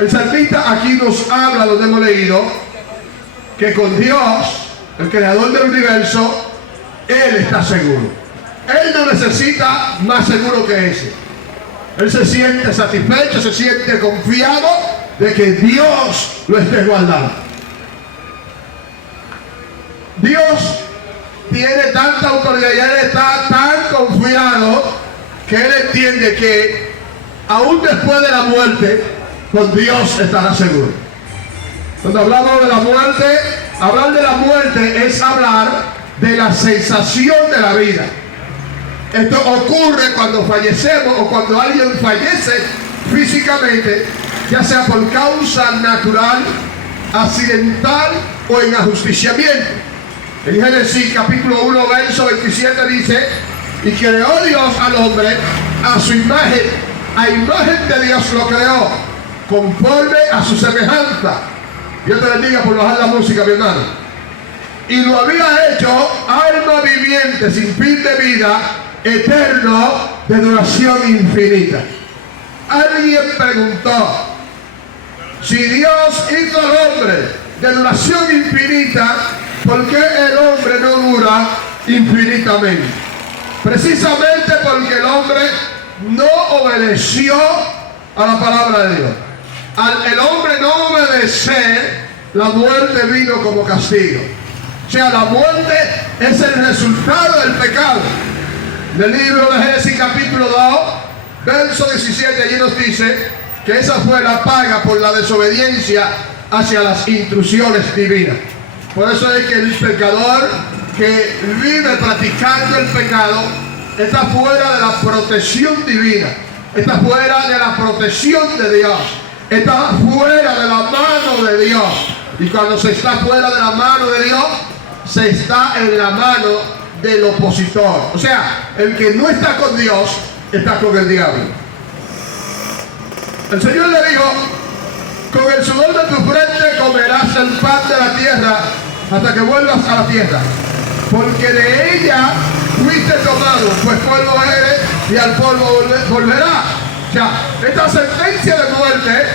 El salmista aquí nos habla, donde hemos leído, que con Dios, el creador del universo, Él está seguro. Él no necesita más seguro que ese. Él se siente satisfecho, se siente confiado de que Dios lo esté guardando. Dios tiene tanta autoridad y Él está tan confiado que Él entiende que aún después de la muerte, con Dios estará seguro. Cuando hablamos de la muerte, hablar de la muerte es hablar de la sensación de la vida. Esto ocurre cuando fallecemos o cuando alguien fallece físicamente, ya sea por causa natural, accidental o en ajusticiamiento. En Génesis capítulo 1, verso 27 dice: y creó Dios al hombre a su imagen, a imagen de Dios lo creó, conforme a su semejanza. Dios te bendiga por bajar la música, mi hermano. Y lo había hecho alma viviente, sin fin de vida, eterno, de duración infinita. Alguien preguntó: si Dios hizo al hombre de duración infinita, ¿por qué el hombre no dura infinitamente? Precisamente porque el hombre no obedeció a la palabra de Dios. Al el hombre no obedecer, la muerte vino como castigo. O sea, la muerte es el resultado del pecado. En el libro de Génesis capítulo 2, verso 17, allí nos dice que esa fue la paga por la desobediencia hacia las instrucciones divinas. Por eso es que el pecador que vive practicando el pecado está fuera de la protección divina, está fuera de la protección de Dios, está fuera de la mano de Dios. Y cuando se está fuera de la mano de Dios, se está en la mano del opositor. O sea, el que no está con Dios está con el diablo. El Señor le dijo: con el sudor de tu frente comerás el pan de la tierra hasta que vuelvas a la tierra, porque de ella fuiste tomado, pues polvo eres y al polvo volverás. O sea, esta sentencia de muerte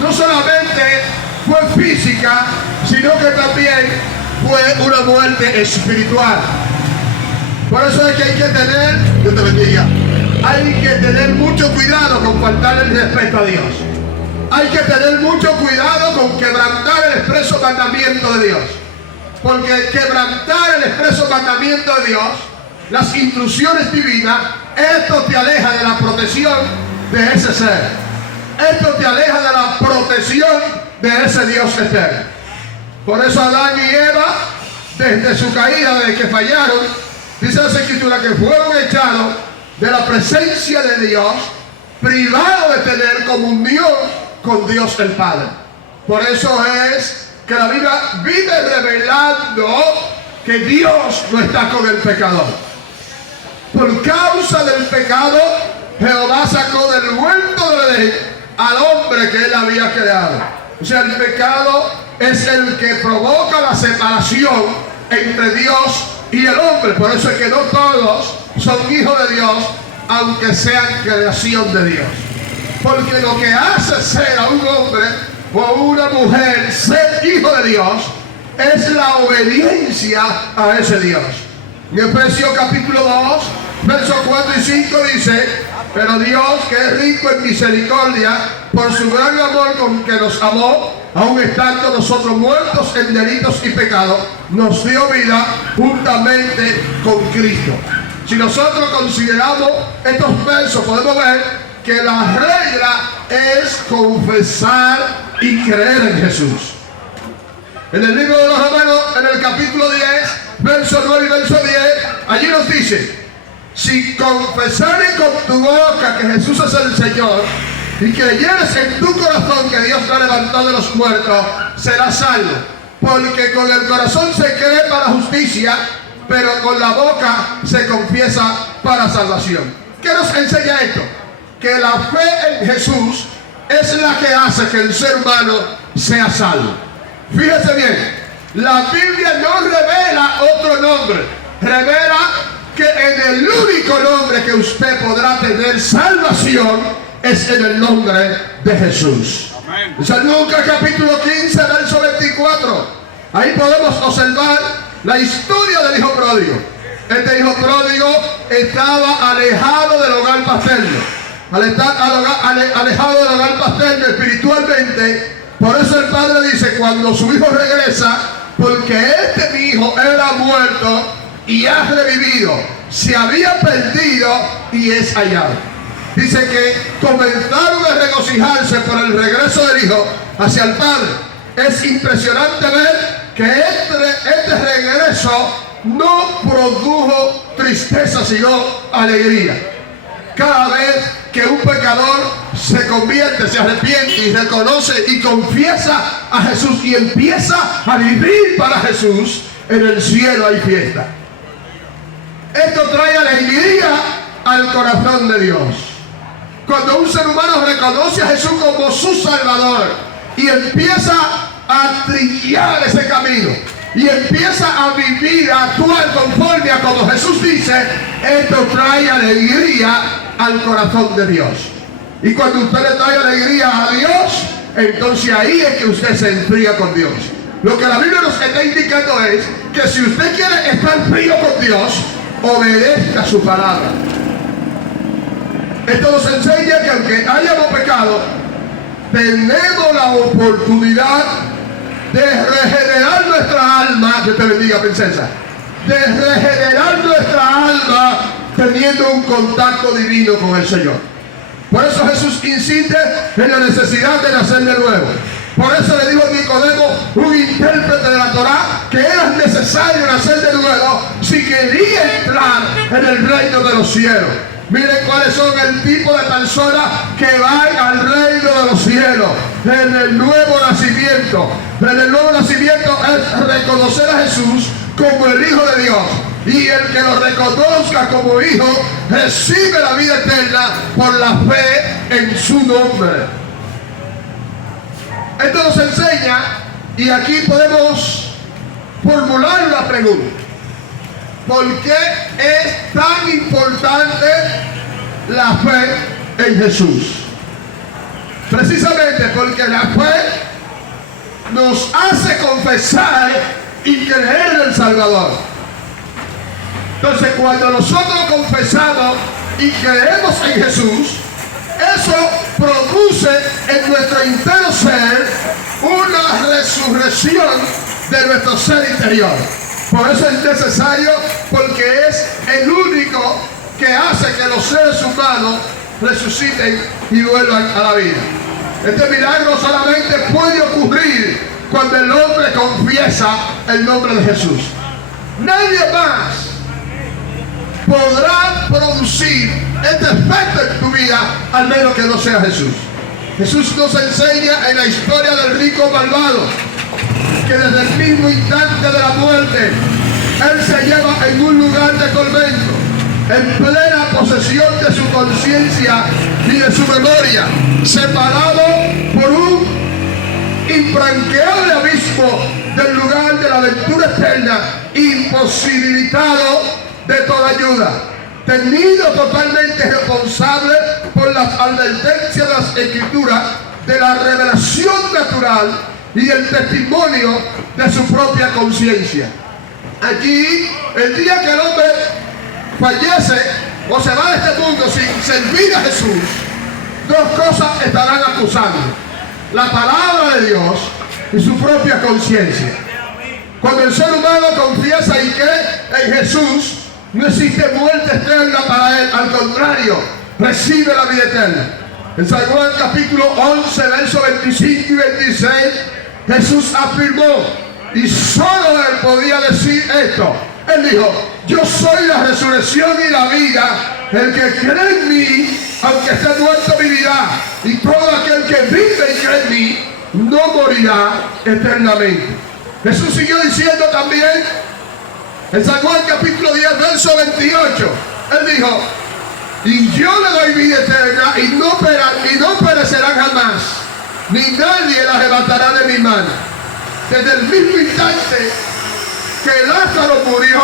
no solamente fue física, sino que también fue una muerte espiritual. Por eso es que hay que tener, Dios te bendiga, hay que tener mucho cuidado con faltarle el respeto a Dios. Hay que tener mucho cuidado con quebrantar el expreso mandamiento de Dios. Porque quebrantar el expreso mandamiento de Dios, las instrucciones divinas, esto te aleja de la protección de ese ser. Esto te aleja de la protección de ese Dios eterno. Por eso Adán y Eva, desde su caída, desde que fallaron, dice la Escritura que fueron echados de la presencia de Dios, privados de tener comunión con Dios el Padre. Por eso es que la Biblia vive revelando que Dios no está con el pecador. Por causa del pecado, Jehová sacó del huerto del Edén al hombre que él había creado. O sea, el pecado es el que provoca la separación entre Dios y el hombre. Por eso es que no todos son hijos de Dios, aunque sean creación de Dios. Porque lo que hace ser a un hombre o una mujer ser hijo de Dios es la obediencia a ese Dios. En Efesios capítulo 2, versos 4 y 5 dice: pero Dios, que es rico en misericordia, por su gran amor con que nos amó, aun estando nosotros muertos en delitos y pecados, nos dio vida juntamente con Cristo. Si nosotros consideramos estos versos, podemos ver que la regla es confesar y creer en Jesús. En el libro de los Romanos, en el capítulo 10, verso 9 y verso 10, allí nos dice: si confesares con tu boca que Jesús es el Señor y creyeres en tu corazón que Dios lo ha levantado de los muertos, serás salvo. Porque con el corazón se cree para justicia, pero con la boca se confiesa para salvación. ¿Qué nos enseña esto? Que la fe en Jesús es la que hace que el ser humano sea salvo. Fíjese bien, la Biblia no revela otro nombre, revela que en el único nombre que usted podrá tener salvación es en el nombre de Jesús. En San Lucas capítulo 15, verso 24. Ahí podemos observar la historia del hijo pródigo. Este hijo pródigo estaba alejado del hogar paterno. Al estar alejado del hogar paterno espiritualmente, por eso el padre dice, cuando su hijo regresa, porque este mi hijo era muerto y ha revivido, se había perdido y es hallado. Dice que comenzaron a regocijarse por el regreso del hijo hacia el padre. Es impresionante ver que este regreso no produjo tristeza, sino alegría. Cada vez que un pecador se convierte, se arrepiente y reconoce y confiesa a Jesús y empieza a vivir para Jesús, en el cielo hay fiesta. Esto trae alegría al corazón de Dios. Cuando un ser humano reconoce a Jesús como su Salvador y empieza a trillar ese camino y empieza a vivir, a actuar conforme a como Jesús dice, esto trae alegría al corazón de Dios. Y cuando usted le trae alegría a Dios, entonces ahí es que usted se enfría con Dios. Lo que la Biblia nos está indicando es que si usted quiere estar frío con Dios, obedezca su palabra. Esto nos enseña que aunque hayamos pecado, tenemos la oportunidad de regenerar nuestra alma. Que te bendiga, princesa. De regenerar nuestra alma teniendo un contacto divino con el Señor. Por eso Jesús insiste en la necesidad de nacer de nuevo. Por eso le dijo a Nicodemo, un intérprete de la Torá, que era necesario nacer de nuevo si quería entrar en el reino de los cielos. Miren cuáles son el tipo de personas que van al reino de los cielos. En el nuevo nacimiento. En el nuevo nacimiento es reconocer a Jesús como el Hijo de Dios. Y el que lo reconozca como Hijo recibe la vida eterna por la fe en su nombre. Esto nos enseña, y aquí podemos formular una pregunta. ¿Por qué es tan importante la fe en Jesús? Precisamente porque la fe nos hace confesar y creer en el Salvador. Entonces, cuando nosotros confesamos y creemos en Jesús, eso produce en nuestro interno ser una resurrección de nuestro ser interior. Por eso es necesario, porque es el único que hace que los seres humanos resuciten y vuelvan a la vida. Este milagro solamente puede ocurrir cuando el hombre confiesa el nombre de Jesús. Nadie más podrá producir este efecto en tu vida, al menos que no sea Jesús. Jesús nos enseña en la historia del rico malvado que desde el mismo instante de la muerte, él se lleva en un lugar de tormento, en plena posesión de su conciencia y de su memoria, separado por un infranqueable abismo del lugar de la aventura eterna, imposibilitado de toda ayuda, tenido totalmente responsable por las advertencias de las Escrituras, de la revelación natural y del testimonio de su propia conciencia. Allí, el día que el hombre fallece o se va de este mundo sin servir a Jesús, dos cosas estarán acusando: la palabra de Dios y su propia conciencia. Cuando el ser humano confiesa y cree en Jesús, no existe muerte eterna para él, al contrario, recibe la vida eterna. En San Juan capítulo 11, versos 25 y 26, Jesús afirmó, y solo él podía decir esto. Él dijo: yo soy la resurrección y la vida. El que cree en mí, aunque esté muerto, vivirá. Y todo aquel que vive y cree en mí, no morirá eternamente. Jesús siguió diciendo también, en San Juan capítulo 10, verso 28, él dijo: y yo le doy vida eterna y no perecerán jamás, ni nadie la arrebatará de mi mano. Desde el mismo instante que Lázaro murió,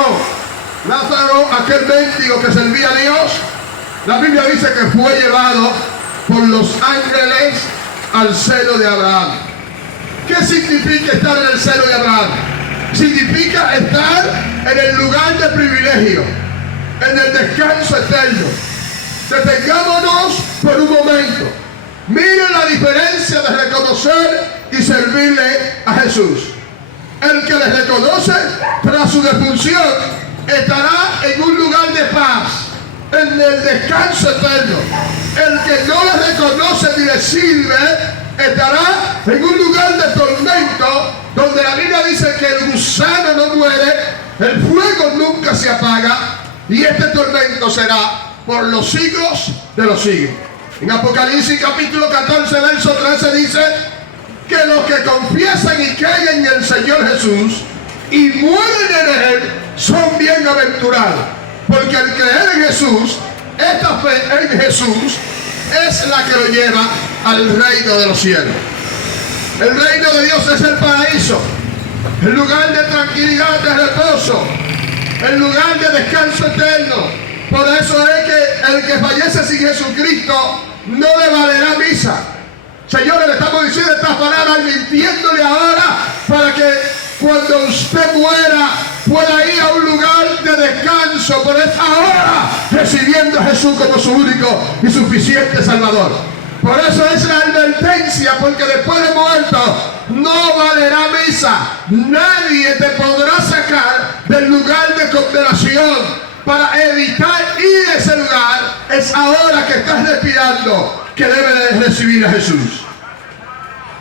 Lázaro, aquel mendigo que servía a Dios, la Biblia dice que fue llevado por los ángeles al seno de Abraham. ¿Qué significa estar en el seno de Abraham? Significa estar en el lugar de privilegio, en el descanso eterno. Detengámonos por un momento. Miren la diferencia de reconocer y servirle a Jesús. El que le reconoce tras su defunción estará en un lugar de paz, en el descanso eterno. El que no le reconoce ni le sirve estará en un lugar de tormento, donde la Biblia dice que el gusano no muere, el fuego nunca se apaga, y este tormento será por los siglos de los siglos. En Apocalipsis capítulo 14, verso 13 dice que los que confiesan y creen en el Señor Jesús y mueren en Él son bienaventurados. Porque al creer en Jesús, esta fe en Jesús es la que lo lleva al reino de los cielos. El reino de Dios es el paraíso, el lugar de tranquilidad, de reposo, el lugar de descanso eterno. Por eso es que el que fallece sin Jesucristo no le valerá misa. Señores, le estamos diciendo estas palabras, mintiéndole ahora, para que cuando usted muera pueda ir a un lugar de descanso, pero es ahora recibiendo a Jesús como su único y suficiente Salvador. Por eso es la advertencia, porque después de muerto no valerá misa. Nadie te podrá sacar del lugar de condenación. Para evitar ir a ese lugar, es ahora que estás respirando que debes de recibir a Jesús.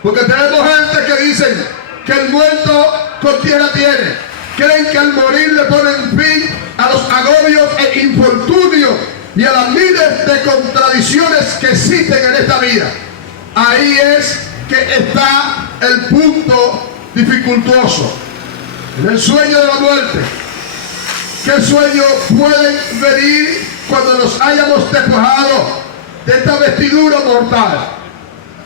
Porque tenemos gente que dicen que el muerto con tierra tiene. Creen que al morir le ponen fin a los agobios e infortunios y a las miles de contradicciones que existen en esta vida. Ahí es que está el punto dificultoso. En el sueño de la muerte. ¿Qué sueño pueden venir cuando nos hayamos despojado de esta vestidura mortal?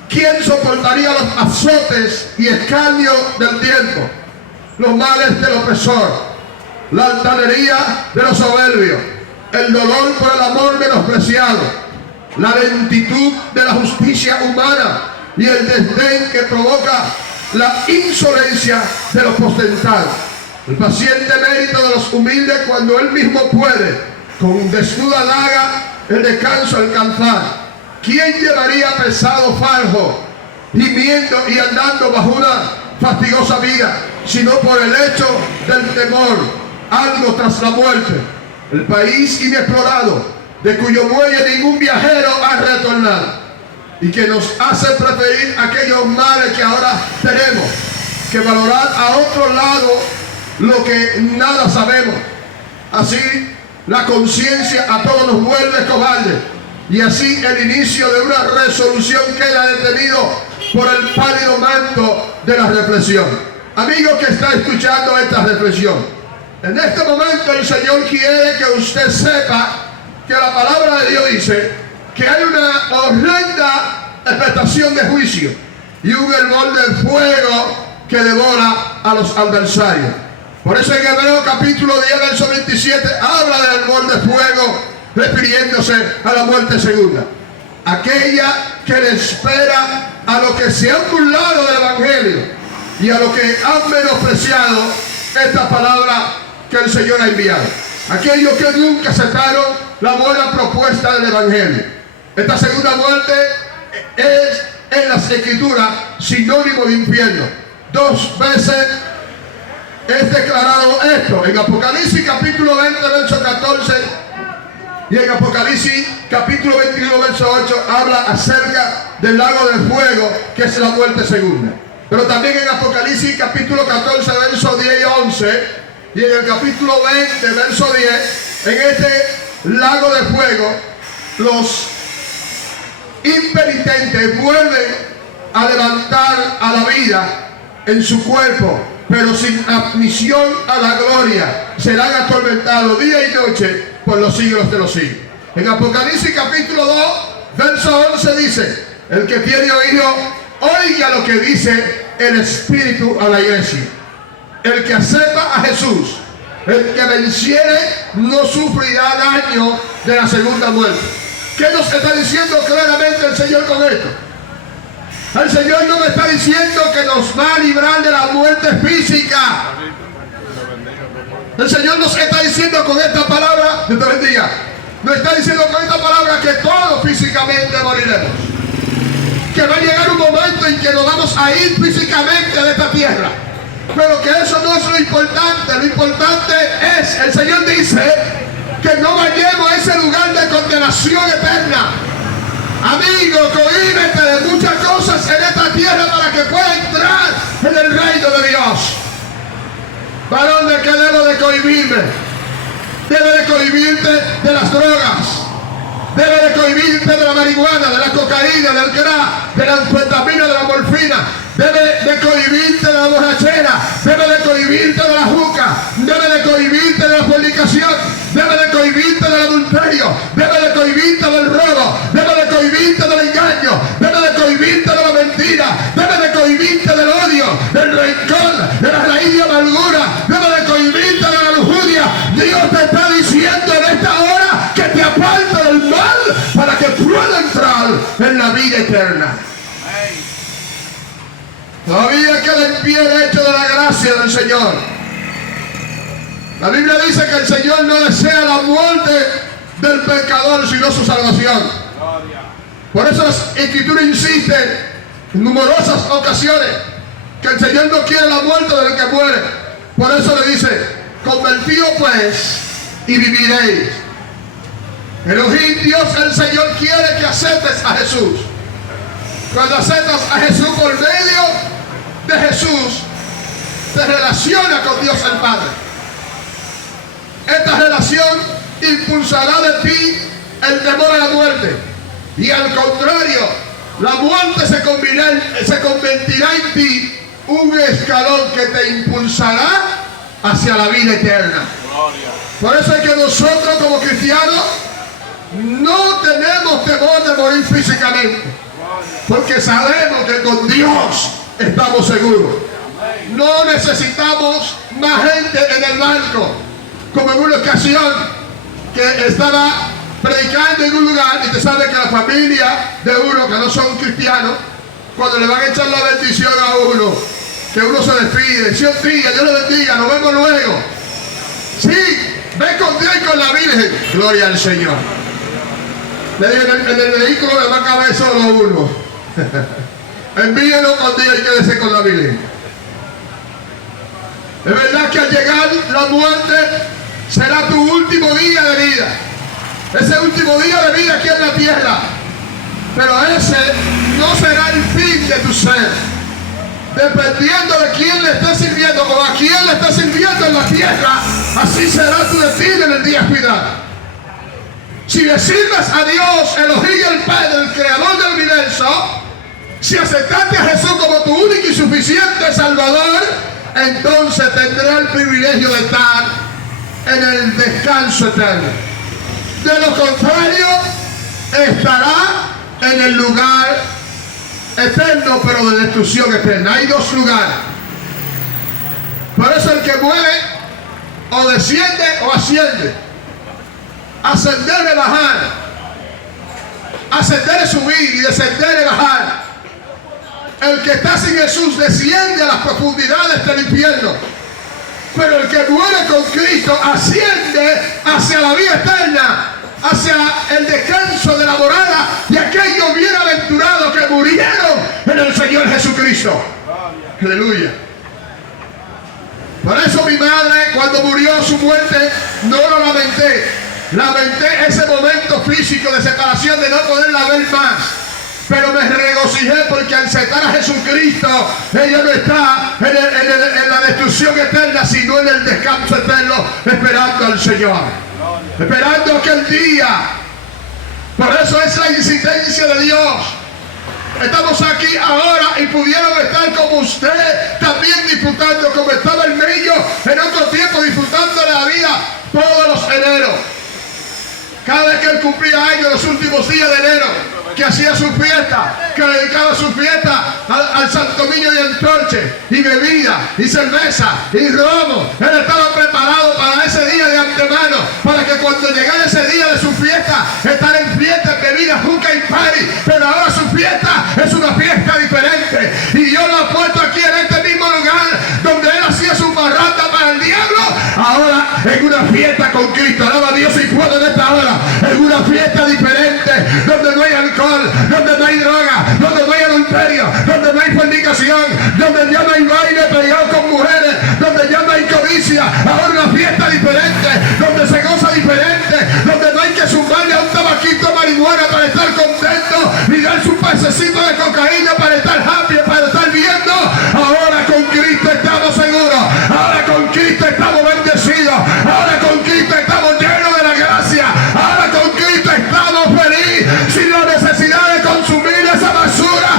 ¿Quién soportaría los azotes y escarnios del tiempo? Los males del opresor, la altanería de los soberbios, el dolor por el amor menospreciado, la lentitud de la justicia humana y el desdén que provoca la insolencia de los potentados. El paciente mérito de los humildes cuando él mismo puede, con desnuda daga, el descanso alcanzar. ¿Quién llevaría pesado fardo, gimiendo y andando bajo una fastidiosa vida, sino por el hecho del temor, algo tras la muerte? El país inexplorado, de cuyo muelle ningún viajero ha retornado, y que nos hace preferir aquellos males que ahora tenemos, que valorar a otro lado lo que nada sabemos. Así la conciencia a todos nos vuelve cobardes, y así el inicio de una resolución queda detenido por el pálido manto de la reflexión. Amigo que está escuchando esta reflexión, en este momento el Señor quiere que usted sepa que la palabra de Dios dice que hay una horrenda expectación de juicio y un hervor de fuego que devora a los adversarios. Por eso en Hebreos capítulo 10, verso 27, habla del hervor de fuego, refiriéndose a la muerte segunda. Aquella que le espera a los que se han burlado del Evangelio y a los que han menospreciado esta palabra que el Señor ha enviado. Aquellos que nunca aceptaron la buena propuesta del Evangelio. Esta segunda muerte es en las Escrituras sinónimo de infierno. 2 veces es declarado esto. En Apocalipsis capítulo 20, verso 14, y en Apocalipsis capítulo 21, verso 8, habla acerca del lago de fuego, que es la muerte segunda. Pero también en Apocalipsis capítulo 14, verso 10 y 11, y en el capítulo 20, verso 10, en este lago de fuego, los impenitentes vuelven a levantar a la vida en su cuerpo, pero sin admisión a la gloria. Serán atormentados día y noche por los siglos de los siglos. En Apocalipsis capítulo 2, verso 11 dice: el que tiene oído, oiga lo que dice el Espíritu a la iglesia. El que acepta a Jesús, el que venciere, no sufrirá daño de la segunda muerte. ¿Qué nos está diciendo claramente el Señor con esto? El Señor no me está diciendo que nos va a librar de la muerte física. El Señor nos está diciendo con esta palabra, Dios te bendiga, nos está diciendo con esta palabra que todos físicamente moriremos. Que va a llegar un momento en que nos vamos a ir físicamente de esta tierra. Pero que eso no es lo importante. Lo importante es, el Señor dice, que no vayamos a ese lugar de condenación eterna. Amigo, cohíbete de muchas cosas en esta tierra para que pueda entrar en el reino de Dios. ¿Varón de qué debo de cohibirme? Debe de cohibirte de las drogas. Debe de cohibirte de la marihuana, de la cocaína, del crack, de la anfetamina, de la morfina. Debe de cohibirte de la borrachera. Debe de cohibirte de la juca. Debe de cohibirte de la fornicación. Debe de cohibirte del adulterio. Debe de cohibirte del robo. Debe de cohibirte del engaño. Debe de cohibirte de la mentira. Debe de cohibirte del odio, del rencor, de la raíz de amargura. Debe de cohibirte de la lujuria. Dios te está diciendo en esta hora que te aparte del mal para que pueda entrar en la vida eterna. Todavía queda en pie el hecho de la gracia del Señor. La Biblia dice que el Señor no desea la muerte del pecador, sino su salvación. Por eso la Escritura insiste en numerosas ocasiones que el Señor no quiere la muerte del que muere. Por eso le dice, convertíos pues y viviréis. Elohim, Dios, el Señor quiere que aceptes a Jesús. Cuando aceptas a Jesús por medio de Jesús, te relaciona con Dios el Padre. Esta relación impulsará de ti el temor a la muerte. Y al contrario, la muerte se convertirá en ti un escalón que te impulsará hacia la vida eterna. Por eso es que nosotros como cristianos no tenemos temor de morir físicamente. Porque sabemos que con Dios estamos seguros. No necesitamos más gente en el barco. Como en una ocasión que estaba predicando en un lugar y te sabe que la familia de uno que no son cristianos, cuando le van a echar la bendición a uno, que uno se despide, Dios bendiga, Dios le bendiga, nos vemos luego. Sí, ven con Dios y con la Virgen. Gloria al Señor. Le dije, en el vehículo le va a caber solo uno. Envíenlo con Dios y quédese con la Virgen. Es verdad que al llegar la muerte será tu último día de vida. Ese último día de vida aquí en la tierra. Pero ese no será el fin de tu ser. Dependiendo de quién le estés sirviendo o a quién le estés sirviendo en la tierra, así será tu destino en el día final. Si le sirves a Dios, Elohim, el Padre, el Creador del universo, si aceptaste a Jesús como tu único y suficiente Salvador, entonces tendrás el privilegio de estar en el descanso eterno. De lo contrario, estará en el lugar eterno, pero de destrucción eterna. Hay dos lugares. Por eso el que muere o desciende o asciende. Ascender es bajar. Ascender es subir y descender es bajar. El que está sin Jesús desciende a las profundidades del infierno. Pero el que muere con Cristo asciende hacia la vida eterna, hacia el descanso de la morada de aquellos bienaventurados que murieron en el Señor Jesucristo. Aleluya. Por eso mi madre, cuando murió su muerte, no lo lamenté. Lamenté ese momento físico de separación, de no poderla ver más. Pero me regocijé porque al aceptar a Jesucristo, ella no está en la destrucción eterna, sino en el descanso eterno, esperando al Señor. Esperando aquel día. Por eso es la insistencia de Dios. Estamos aquí ahora y pudieron estar como usted, también disfrutando, como estaba el medio en otro tiempo, disfrutando de la vida todos los eneros. Cada vez que él cumplía años, los últimos días de enero, que hacía su fiesta, que dedicaba su fiesta al Santo Niño de Antorche, y bebida, y cerveza, y romo. Él estaba preparado para ese día de antemano, para que cuando llegara ese día de su fiesta, estar en fiesta, en bebida, juca y party. Pero ahora su fiesta es una fiesta diferente. Y Dios lo ha puesto aquí en este mismo lugar, donde él hacía su parranda para el diablo, ahora en una fiesta con Cristo. Alaba a Dios y puedo en esta hora, en una fiesta diferente, donde no hay alcohol, donde no hay droga, donde no hay adulterio, donde no hay fornicación, donde ya no hay baile peleado con mujeres, donde ya no hay codicia. Ahora una fiesta diferente, donde se goza diferente, donde no hay que sumarle a un tabaquito de marihuana para estar contento, ni dar su pasecito de cocaína para estar happy, para estar viendo. Ahora con Cristo estamos seguros, ahora con Cristo estamos bendecidos, ahora con Cristo estamos llenos de la gracia, ahora con Cristo estamos felices, sin la necesidad de consumir esa basura.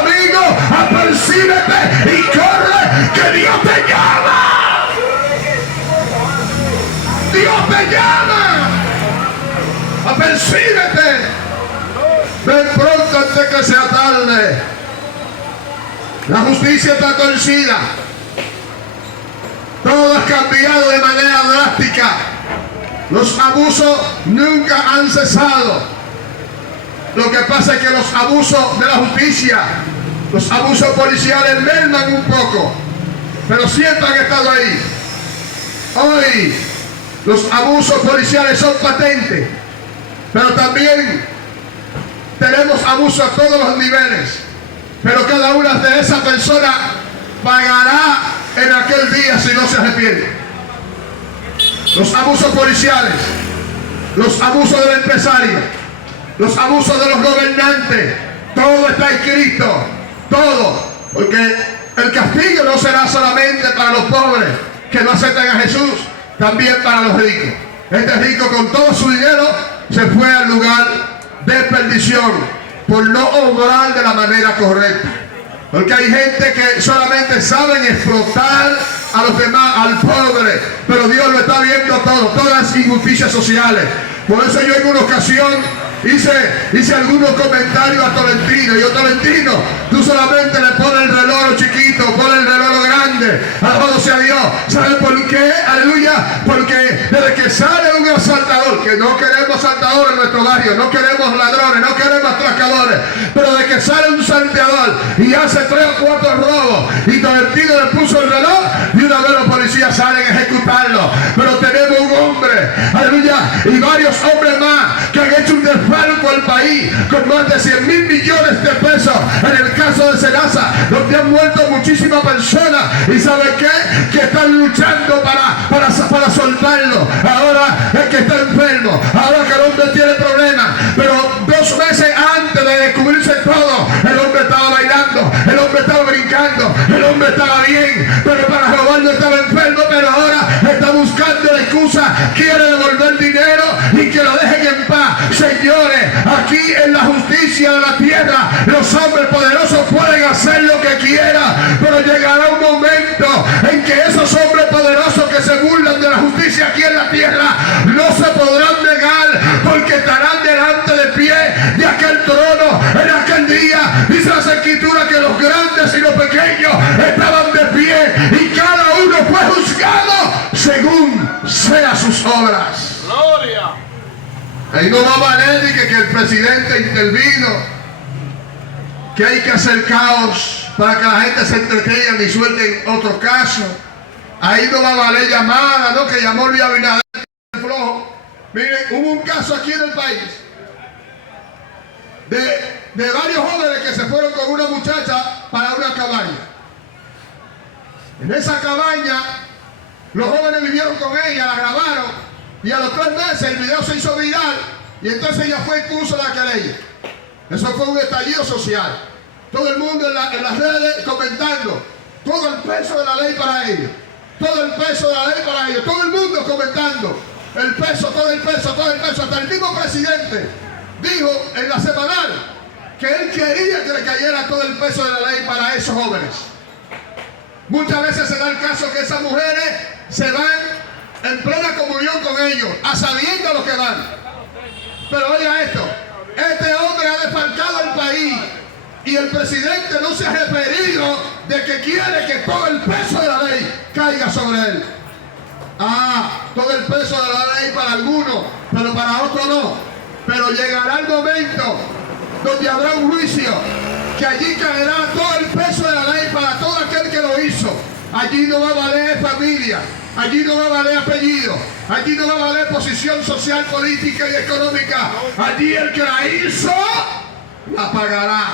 Amigo, apercíbete y corre, que Dios te llama. Dios te llama. Apercíbete. Ven pronto antes que sea tarde. La justicia está torcida. Todo ha cambiado de manera drástica. Los abusos nunca han cesado. Lo que pasa es que los abusos de la justicia, los abusos policiales merman un poco, pero siempre han estado ahí. Hoy los abusos policiales son patentes, pero también tenemos abusos a todos los niveles. Pero cada una de esas personas pagará en aquel día si no se arrepiente. Los abusos policiales, los abusos del empresario, los abusos de los gobernantes, todo está escrito, todo. Porque el castigo no será solamente para los pobres que no aceptan a Jesús, también para los ricos. Este rico con todo su dinero se fue al lugar de perdición por no obrar de la manera correcta. Porque hay gente que solamente saben explotar a los demás, al pobre, pero Dios lo está viendo todo, todas las injusticias sociales. Por eso yo en una ocasión hice algunos comentarios a Tolentino. Y yo, Tolentino, tú solamente le pones el reloj chiquito, pones el reloj grande. Alabado sea Dios. ¿Sabes por qué? Aleluya. Porque desde que sale un asaltador, que no queremos asaltadores en nuestro barrio, no queremos ladrones, no queremos atracadores, pero de que sale un salteador y hace 3 o 4 robos y Tolentino le puso el reloj, y una vez los policías salen a ejecutarlo. Pero tenemos un hombre, aleluya, y varios hombres más que han hecho un desfalco al país con más de 100,000 millones de pesos. En el caso de Senasa, donde han muerto muchísimas personas, y ¿saben qué? Que están luchando para soltarlo. Ahora es que está enfermo, ahora que el hombre tiene problemas, pero 2 meses antes de descubrirse todo, el hombre estaba bailando, el hombre estaba brincando, el hombre estaba bien, pero para robarlo estaba enfermo. Pero ahora está buscando la excusa, quiere devolver dinero y que lo dejen en paz. Señores, aquí en la justicia de la tierra, los hombres poderosos pueden hacer lo que quieran, pero llegará un momento en que esos hombres poderosos que se burlan de la justicia aquí en la tierra no se podrán negar, porque estarán delante de pie de aquel trono en aquel día. Dice las escrituras que los grandes y los pequeños estaban de pie, y cada uno fue juzgado según sean sus obras. Gloria. Ahí no va a valer que el presidente intervino, que hay que hacer caos para que la gente se entretenga y suelten otro caso. Ahí no va a valer llamada, ¿no? Que llamó Luis Abinader flojo. Miren, hubo un caso aquí en el país de varios jóvenes que se fueron con una muchacha para una cabaña. En esa cabaña los jóvenes vivieron con ella, la grabaron, y a los 3 meses el video se hizo viral, y entonces ella fue y puso la querella. Eso fue un estallido social. Todo el mundo en las redes comentando todo el peso de la ley para ellos, todo el peso de la ley para ellos, todo el mundo comentando el peso, todo el peso, todo el peso. Hasta el mismo presidente dijo en la semanal que él quería que le cayera todo el peso de la ley para esos jóvenes. Muchas veces se da el caso que esas mujeres se van en plena comunión con ellos, a sabiendo lo que van. Pero oiga esto, este hombre ha defalcado el país y el presidente no se ha referido de que quiere que todo el peso de la ley caiga sobre él. Todo el peso de la ley para algunos, pero para otros no. Pero llegará el momento donde habrá un juicio, que allí caerá todo el peso de la ley para todo aquel que lo hizo. Allí no va a valer familia, allí no va a valer apellido, allí no va a valer posición social, política y económica. Allí el que la hizo, la pagará.